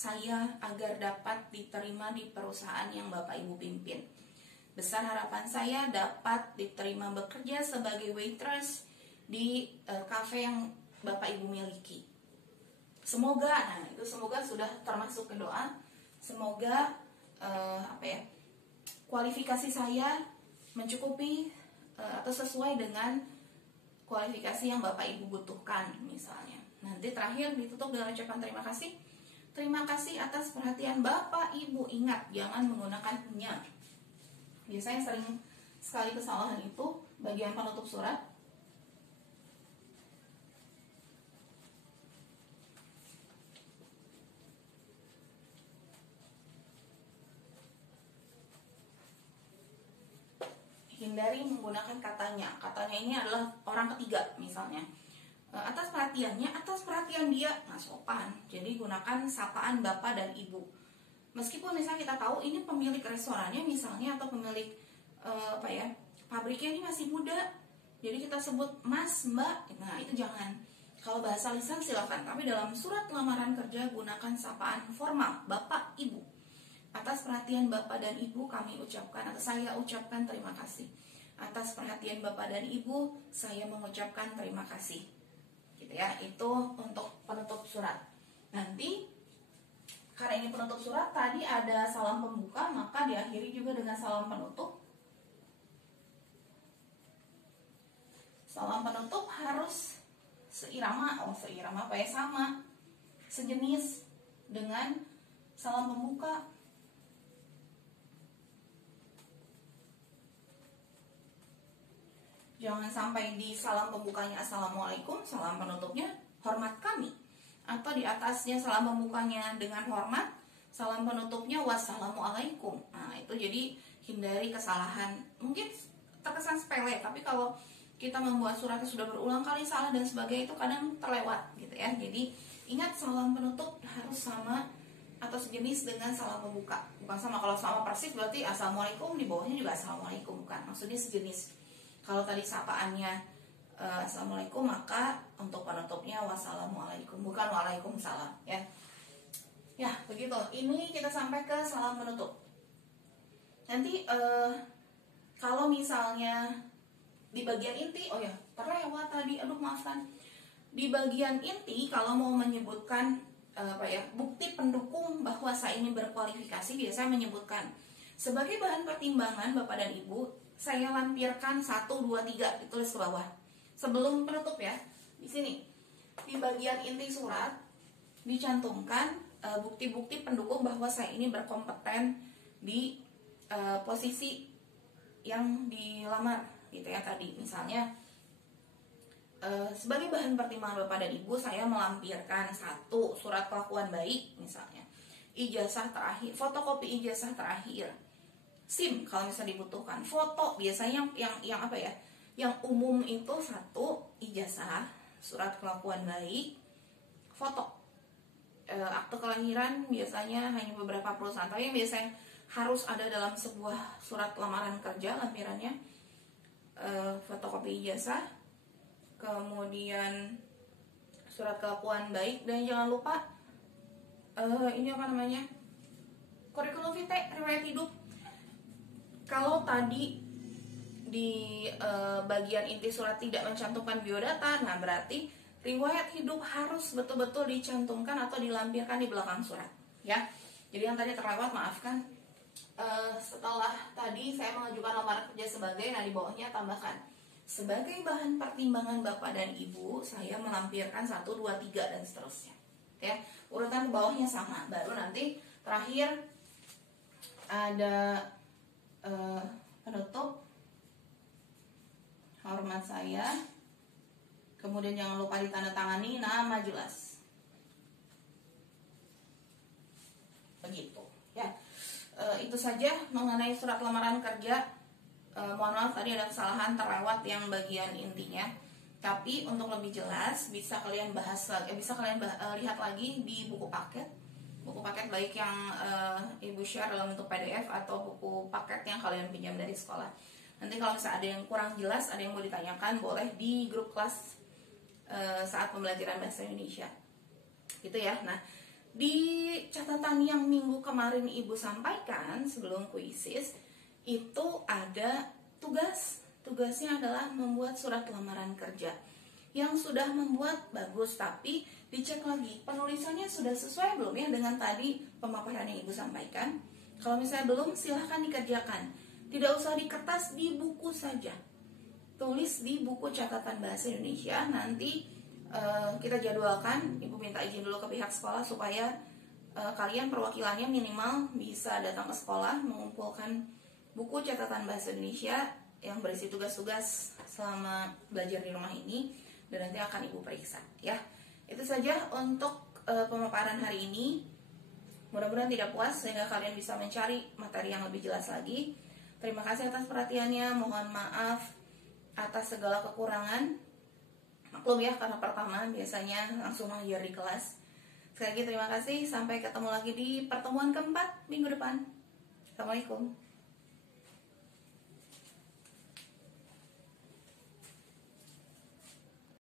saya agar dapat diterima di perusahaan yang Bapak Ibu pimpin. Besar harapan saya dapat diterima bekerja sebagai waitress di kafe yang Bapak Ibu miliki. Semoga, nah itu semoga sudah termasuk ke doa. Semoga kualifikasi saya mencukupi atau sesuai dengan kualifikasi yang Bapak Ibu butuhkan misalnya. Nanti terakhir ditutup dengan ucapan terima kasih. Terima kasih atas perhatian Bapak Ibu. Ingat, jangan menggunakan nya. Biasanya sering sekali kesalahan itu bagian penutup surat. Hindari menggunakan katanya. Katanya ini adalah orang ketiga misalnya. Atas perhatiannya, atas perhatian dia, nggak sopan. Jadi gunakan sapaan Bapak dan Ibu. Meskipun misalnya kita tahu ini pemilik restorannya misalnya atau pemilik pabriknya ini masih muda. Jadi kita sebut Mas, Mbak. Nah itu jangan. Kalau bahasa lisan silakan. Tapi dalam surat lamaran kerja gunakan sapaan formal Bapak, Ibu. Atas perhatian Bapak dan Ibu kami ucapkan atau saya ucapkan terima kasih. Atas perhatian Bapak dan Ibu saya mengucapkan terima kasih. Gitu ya, itu untuk penutup surat. Nanti karena ini penutup surat tadi ada salam pembuka, maka diakhiri juga dengan salam penutup. Salam penutup harus seirama, sama, sejenis dengan salam pembuka. Jangan sampai di salam pembukanya Assalamualaikum, salam penutupnya hormat kami. Atau di atasnya salam pembukanya dengan hormat, salam penutupnya wassalamualaikum. Nah itu jadi hindari kesalahan. Mungkin terkesan sepele, tapi kalau kita membuat suratnya sudah berulang kali salah dan sebagainya itu kadang terlewat gitu ya. Jadi ingat salam penutup harus sama atau sejenis dengan salam pembuka. Bukan sama, kalau sama persis berarti Assalamualaikum, di bawahnya juga Assalamualaikum, bukan. Maksudnya sejenis. Kalau tadi sapaannya Assalamualaikum, maka untuk penutupnya wassalamualaikum, bukan waalaikumsalam ya. Ya begitu. Ini kita sampai ke salam penutup. Nanti kalau misalnya di bagian inti, terlewat tadi, maafkan. Di bagian inti kalau mau menyebutkan bukti pendukung bahwa saya ini berkualifikasi, biasanya menyebutkan sebagai bahan pertimbangan Bapak dan Ibu, saya lampirkan 1, 2, 3, ditulis ke bawah. Sebelum penutup ya, di sini di bagian inti surat dicantumkan bukti-bukti pendukung bahwa saya ini berkompeten di posisi yang dilamar, gitu ya tadi. Misalnya sebagai bahan pertimbangan Bapak dan Ibu, saya melampirkan 1, surat kelakuan baik misalnya, ijazah terakhir, fotokopi ijazah terakhir, SIM kalau misalnya dibutuhkan, foto biasanya yang umum itu 1, ijazah, surat kelakuan baik, foto, akte kelahiran biasanya hanya beberapa perusahaan, tapi yang biasanya harus ada dalam sebuah surat lamaran kerja lampirannya, fotokopi ijazah, kemudian surat kelakuan baik, dan jangan lupa kurikulum vitae, riwayat hidup. Kalau tadi di bagian inti surat tidak mencantumkan biodata, nah berarti riwayat hidup harus betul-betul dicantumkan atau dilampirkan di belakang surat ya. Jadi yang tadi terlewat maafkan. Setelah tadi saya mengajukan lamaran kerja sebagai, nah di bawahnya tambahkan sebagai bahan pertimbangan Bapak dan Ibu saya melampirkan 1, 2, 3 dan seterusnya ya. Urutan ke bawahnya sama. Baru nanti terakhir ada penutup, hormat saya, kemudian jangan lupa ditandatangani nama jelas, begitu ya. Itu saja mengenai surat lamaran kerja. Mohon maaf tadi ada kesalahan terlewat yang bagian intinya, tapi untuk lebih jelas bisa kalian bahas lagi, lihat lagi di buku paket baik yang Ibu share dalam bentuk PDF atau buku paket yang kalian pinjam dari sekolah. Nanti kalau misalnya ada yang kurang jelas, ada yang mau ditanyakan, boleh di grup kelas saat pembelajaran bahasa Indonesia gitu ya. Nah di catatan yang minggu kemarin Ibu sampaikan sebelum kuisis itu ada tugas. Tugasnya adalah membuat surat lamaran kerja. Yang sudah membuat bagus, tapi dicek lagi penulisannya sudah sesuai belum ya dengan tadi pemaparan yang Ibu sampaikan. Kalau misalnya belum, silahkan dikerjakan. Tidak usah di kertas, di buku saja. Tulis di buku catatan bahasa Indonesia. Nanti kita jadwalkan, Ibu minta izin dulu ke pihak sekolah supaya kalian perwakilannya minimal bisa datang ke sekolah mengumpulkan buku catatan bahasa Indonesia yang berisi tugas-tugas selama belajar di rumah ini, dan nanti akan Ibu periksa ya. Itu saja untuk pemaparan hari ini. Mudah-mudahan tidak puas sehingga kalian bisa mencari materi yang lebih jelas lagi. Terima kasih atas perhatiannya. Mohon maaf atas segala kekurangan. Maklum ya, karena pertama biasanya langsung mengajar di kelas. Sekali lagi terima kasih. Sampai ketemu lagi di pertemuan keempat minggu depan. Assalamualaikum.